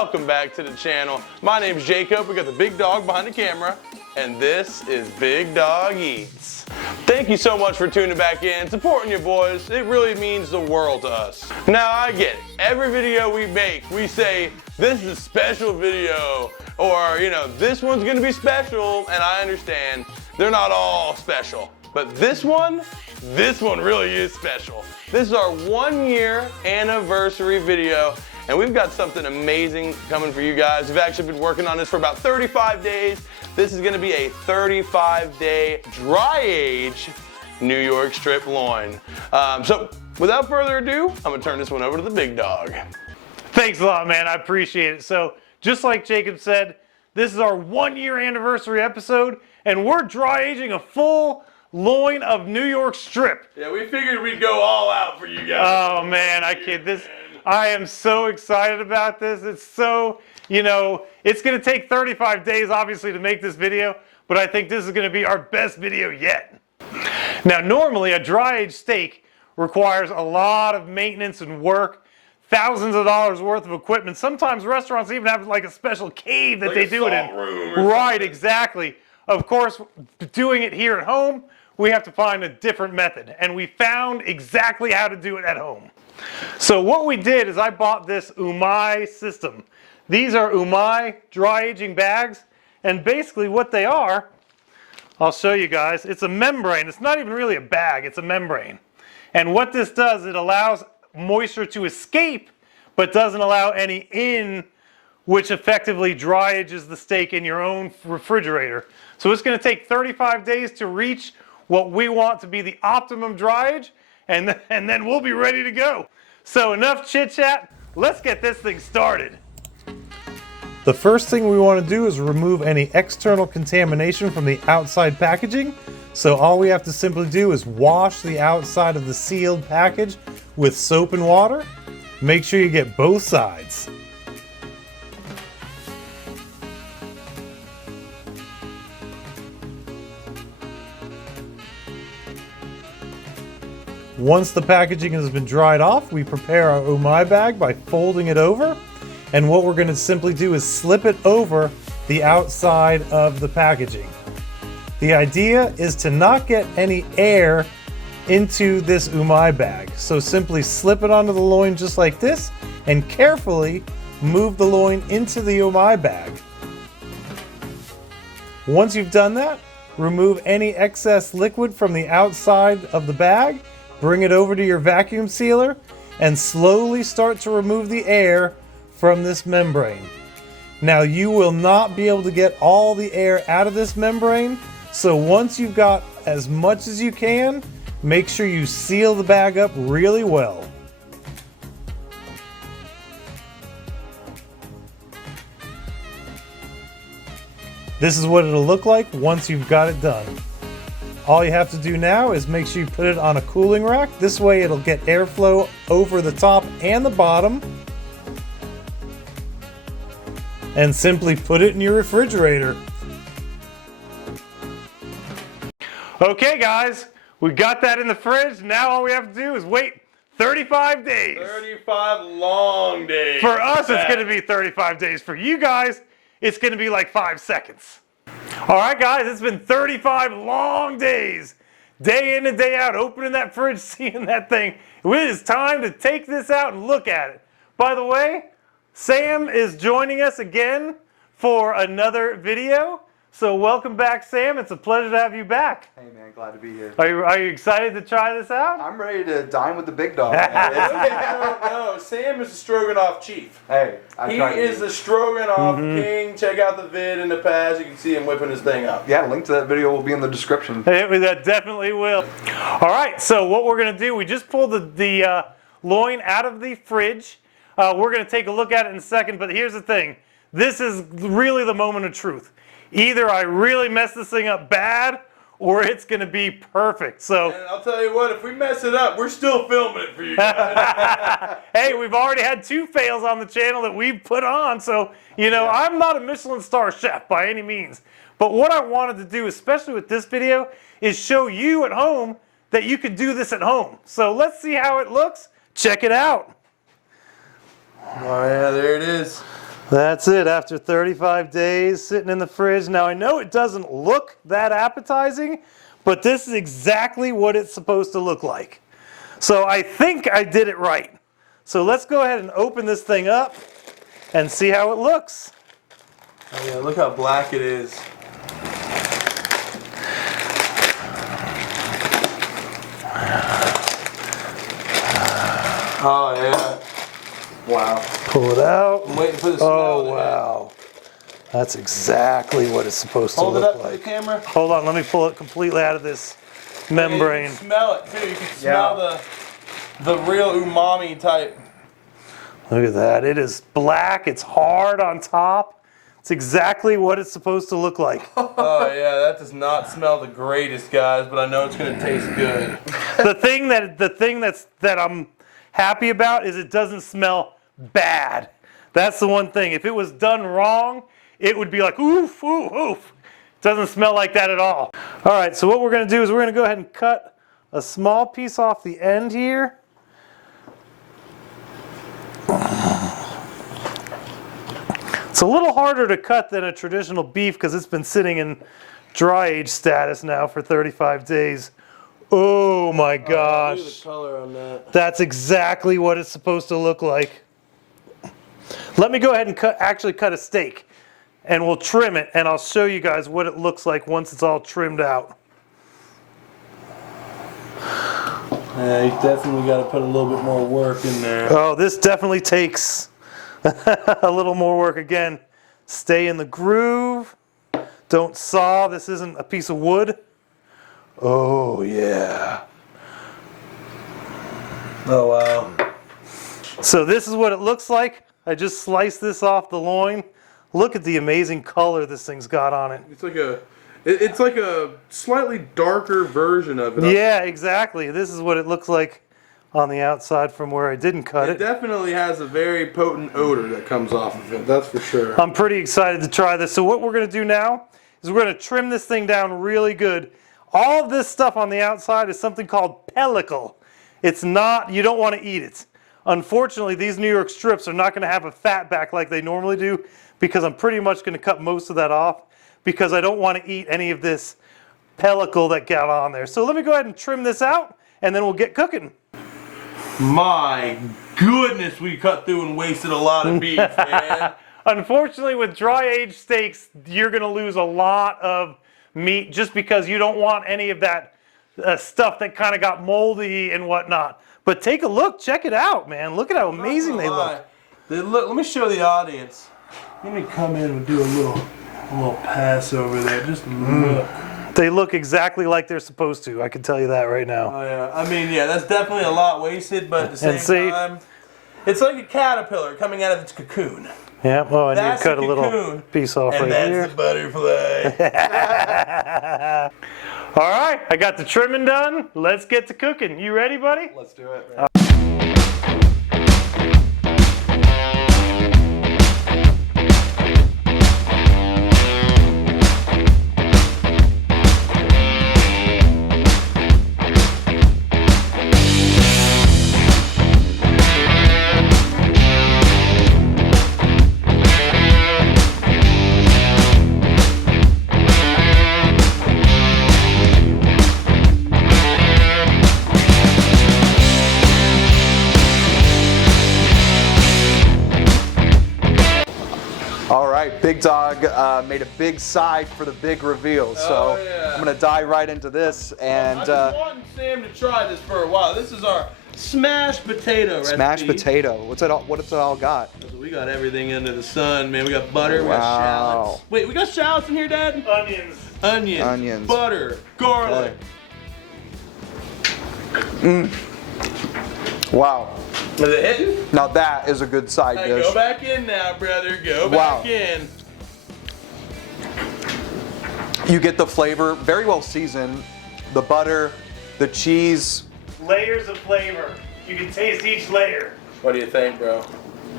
Welcome back to the channel. My name's Jacob. We got the big dog behind the camera, and this is Big Dog Eats. Thank you so much for tuning back in, supporting your boys. It really means the world to us. Now I get it. Every video we make, we say, this is a special video, or this one's gonna be special, and I understand they're not all special. But this one really is special. This is our 1-year anniversary video, and we've got something amazing coming for you guys. We've actually been working on this for about 35 days. This is gonna be a 35-day dry age New York strip loin. So without further ado, I'm gonna turn this one over to the big dog. Thanks a lot, man. I appreciate it. So just like Jacob said, this is our 1-year anniversary episode, and we're dry aging a full loin of New York strip. Yeah, we figured we'd go all out for you guys. Oh man, I am so excited about this. It's so, it's gonna take 35 days obviously to make this video, but I think this is gonna be our best video yet. Now normally a dry aged steak requires a lot of maintenance and work, thousands of dollars worth of equipment. Sometimes restaurants even have like a special cave that they do it in. Right, exactly. Of course, doing it here at home, we have to find a different method, and we found exactly how to do it at home. So what we did is I bought this Umai system. These are Umai dry aging bags, and basically what they are, I'll show you guys, it's a membrane. It's not even really a bag, it's a membrane. And what this does, it allows moisture to escape, but doesn't allow any in, which effectively dry ages the steak in your own refrigerator. So it's gonna take 35 days to reach what we want to be the optimum dry age, and then we'll be ready to go. So enough chit chat, let's get this thing started. The first thing we want to do is remove any external contamination from the outside packaging. So all we have to simply do is wash the outside of the sealed package with soap and water. Make sure you get both sides. Once the packaging has been dried off, we prepare our Umai bag by folding it over. And what we're going to simply do is slip it over the outside of the packaging. The idea is to not get any air into this Umai bag. So simply slip it onto the loin just like this and carefully move the loin into the Umai bag. Once you've done that, remove any excess liquid from the outside of the bag. Bring it over to your vacuum sealer and slowly start to remove the air from this membrane. Now you will not be able to get all the air out of this membrane, so once you've got as much as you can, make sure you seal the bag up really well. This is what it'll look like once you've got it done. All you have to do now is make sure you put it on a cooling rack. This way it'll get airflow over the top and the bottom. And simply put it in your refrigerator. Okay guys, we got that in the fridge. Now all we have to do is wait 35 days. 35 long days. For us, it's gonna be 35 days. For you guys, it's gonna be like 5 seconds. All right, guys, it's been 35 long days. Day in and day out, opening that fridge, seeing that thing. It is time to take this out and look at it. By the way, Sam is joining us again for another video. So welcome back, Sam. It's a pleasure to have you back. Hey man, glad to be here. Are you excited to try this out? I'm ready to dine with the big dog. No, Sam is the Stroganoff chief. Hey, He is the Stroganoff king. Check out the vid in the past. You can see him whipping his thing up. Yeah, link to that video will be in the description. That definitely will. All right, so what we're going to do, we just pulled the loin out of the fridge. We're going to take a look at it in a second, but here's the thing. This is really the moment of truth. Either I really mess this thing up bad, or it's going to be perfect. So, and I'll tell you what, if we mess it up, we're still filming it for you guys. Hey, we've already had 2 fails on the channel that we've put on, so, I'm not a Michelin star chef by any means. But what I wanted to do, especially with this video, is show you at home that you could do this at home. So let's see how it looks. Check it out. Oh yeah, there it is. That's it, after 35 days sitting in the fridge. Now I know it doesn't look that appetizing, but this is exactly what it's supposed to look like. So I think I did it right. So let's go ahead and open this thing up and see how it looks. Oh yeah, look how black it is. Oh yeah. Wow. Pull it out. I'm waiting for the smell. Oh, to hit. wow. That's exactly what it's supposed Hold to it look up to the like. camera. Hold on, let me pull it completely out of this membrane. You can smell it too. You can smell the real umami type. Look at that. It is black. It's hard on top. It's exactly what it's supposed to look like. Oh yeah, that does not smell the greatest, guys, but I know it's gonna taste good. The thing that I'm happy about is it doesn't smell bad. That's the one thing. If it was done wrong, it would be like oof, oof, oof. It doesn't smell like that at all. All right, so what we're gonna do is we're gonna go ahead and cut a small piece off the end here. It's a little harder to cut than a traditional beef because it's been sitting in dry age status now for 35 days. Oh my gosh. Look at the color on that. That's exactly what it's supposed to look like. Let me go ahead and actually cut a steak and we'll trim it and I'll show you guys what it looks like once it's all trimmed out. Yeah, you definitely got to put a little bit more work in there. Oh, this definitely takes a little more work. Again, stay in the groove. Don't saw. This isn't a piece of wood. Oh, yeah. Oh, wow. So this is what it looks like. I just sliced this off the loin. Look at the amazing color this thing's got on it. It's like a slightly darker version of it. Yeah, exactly. This is what it looks like on the outside from where I didn't cut It it. definitely has a very potent odor that comes off of it, that's for sure. I'm pretty excited to try this. So what we're going to do now is we're going to trim this thing down really good. All of this stuff on the outside is something called pellicle. It's not, you don't want to eat it. Unfortunately, these New York strips are not going to have a fat back like they normally do because I'm pretty much going to cut most of that off because I don't want to eat any of this pellicle that got on there. So let me go ahead and trim this out and then we'll get cooking. My goodness, we cut through and wasted a lot of beef, man. Unfortunately, with dry aged steaks, you're going to lose a lot of meat just because you don't want any of that stuff that kind of got moldy and whatnot. But take a look, check it out, man. Look at how amazing they look. Let me show the audience. Let me come in and do a little pass over there. Just look. They look exactly like they're supposed to. I can tell you that right now. Oh yeah, I mean, yeah, that's definitely a lot wasted, but at the same time, it's like a caterpillar coming out of its cocoon. Yeah, well, I need That's to cut the a little cocoon, piece off and right that's here. the butterfly. All right, I got the trimming done. Let's get to cooking. You ready, buddy? Let's do it. All right, Big Dog made a big side for the big reveal, so Oh, yeah. I'm gonna dive right into this and I've been wanting Sam to try this for a while. This is our smashed potato recipe. smashed potato. What's it all? What it's all got? We got everything under the sun, man. We got butter, we got Wow. shallots. Wait, we got shallots in here, Dad? Onions. Onions. Butter. Garlic. Wow. Is it hitting? Now that is a good side Hey, dish. go back in now, brother. Go Wow. back in. You get the flavor, very well seasoned. The butter, the cheese. Layers of flavor. You can taste each layer. What do you think, bro?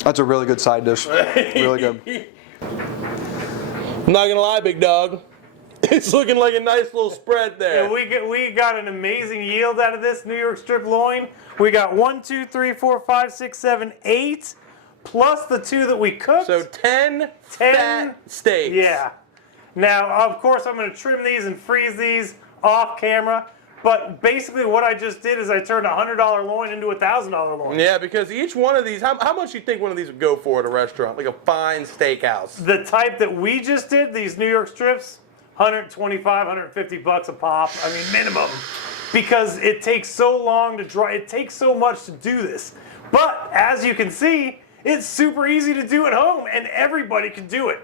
That's a really good side dish. Really good. I'm not gonna lie, Big Dog. It's looking like a nice little spread there. Yeah, we got an amazing yield out of this New York strip loin. We got 1, 2, 3, 4, 5, 6, 7, 8 plus the 2 that we cooked. So 10 fat steaks. Yeah. Now, of course, I'm going to trim these and freeze these off camera. But basically what I just did is I turned a $100 loin into a $1,000 loin. Yeah, because each one of these, how much do you think one of these would go for at a restaurant, like a fine steakhouse? The type that we just did, these New York strips, 125, 150 bucks a pop. I mean, minimum. Because it takes so long to dry, it takes so much to do this. But as you can see, it's super easy to do at home and everybody can do it.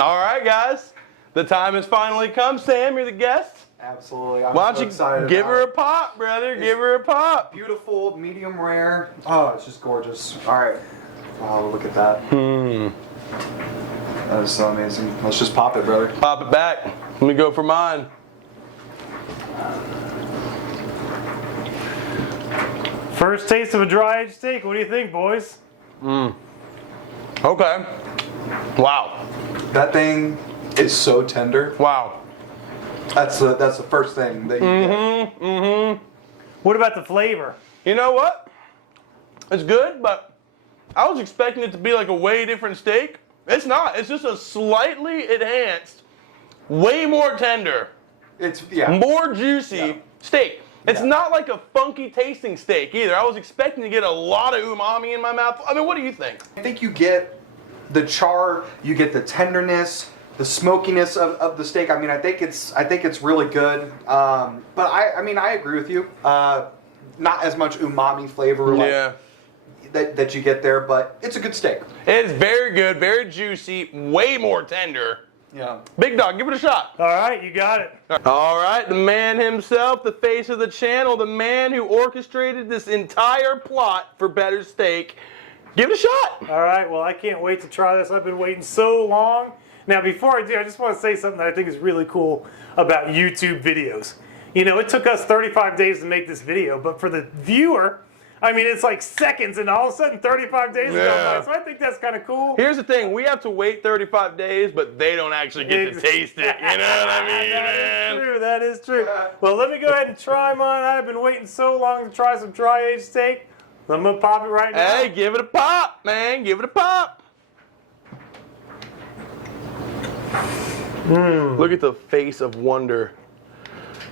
All right, guys. The time has finally come. Sam, you're the guest. Absolutely. I'm Why so don't excited you give about her a it. pop, brother? Give her a pop. Beautiful, medium rare. Oh, it's just gorgeous. All right. Oh, look at that. That is so amazing. Let's just pop it, brother. Pop it back. Let me go for mine. First taste of a dry aged steak. What do you think, boys? Okay. Wow. That thing is so tender. Wow. That's the first thing that you get. What about the flavor? You know what? It's good, but I was expecting it to be like a way different steak. It's not. It's just a slightly enhanced, way more tender, It's more juicy steak. It's Yeah. not like a funky tasting steak either. I was expecting to get a lot of umami in my mouth. I mean, what do you think? I think you get the char, you get the tenderness, the smokiness of the steak. I mean, I think it's really good. But I mean, I agree with you. Not as much umami flavor like that you get there, but it's a good steak. It's very good, very juicy, way more tender. Yeah. Big Dog, give it a shot. All right, you got it. All right, the man himself, the face of the channel, the man who orchestrated this entire plot for Better Steak. Give it a shot. All right, well, I can't wait to try this. I've been waiting so long. Now, before I do, I just want to say something that I think is really cool about YouTube videos. You know, it took us 35 days to make this video, but for the viewer, I mean, it's like seconds, and all of a sudden 35 days go by. So I think that's kind of cool. Here's the thing, we have to wait 35 days, but they don't actually get to taste it. You know what I mean, man? That is true, that is true. Well, let me go ahead and try mine. I've been waiting so long to try some dry aged steak. I'm going to pop it right now. Hey, give it a pop, man. Give it a pop. Look at the face of wonder.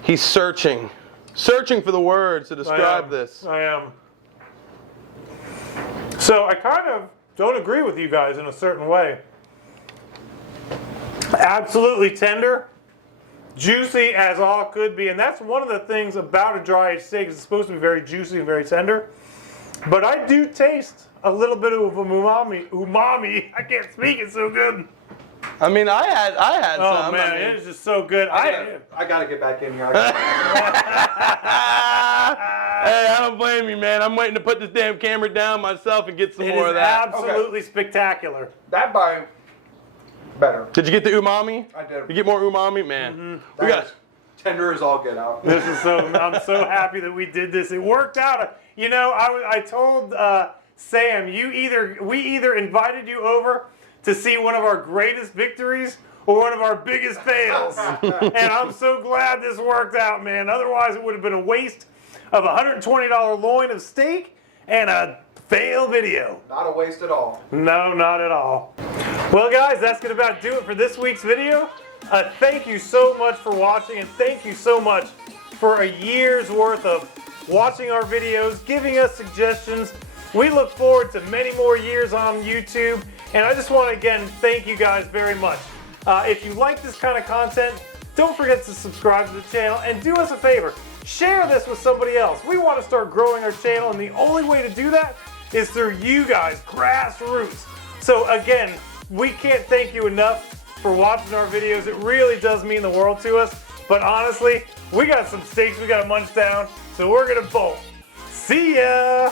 He's searching for the words to describe this. I am. So I kind of don't agree with you guys in a certain way. Absolutely tender, juicy as all could be, and that's one of the things about a dry aged steak. It's supposed to be very juicy and very tender, but I do taste a little bit of umami. I can't speak, it's so good. I mean, I had Oh some. man, I mean, it is just so good. I gotta get back in here. Hey, I don't blame you, man. I'm waiting to put this damn camera down myself and get some It more is of that. absolutely spectacular. That bite better. Did you get the umami? I did. You get more umami, man. We got. Tender as all get out. This is so. I'm so happy that we did this. It worked out. You know, I told Sam, we either invited you over to see one of our greatest victories or one of our biggest fails. And I'm so glad this worked out, man. Otherwise, it would have been a waste of a $120 loin of steak and a fail video. Not a waste at all. No, not at all. Well, guys, that's going to about do it for this week's video. Thank you so much for watching, and thank you so much for a year's worth of watching our videos, giving us suggestions. We look forward to many more years on YouTube, and I just want to again thank you guys very much. If you like this kind of content, don't forget to subscribe to the channel, and do us a favor, share this with somebody else. We want to start growing our channel, and the only way to do that is through you guys, grassroots. So again, we can't thank you enough for watching our videos. It really does mean the world to us. But honestly, we got some steaks we got to munch down, so we're going to bolt. See ya!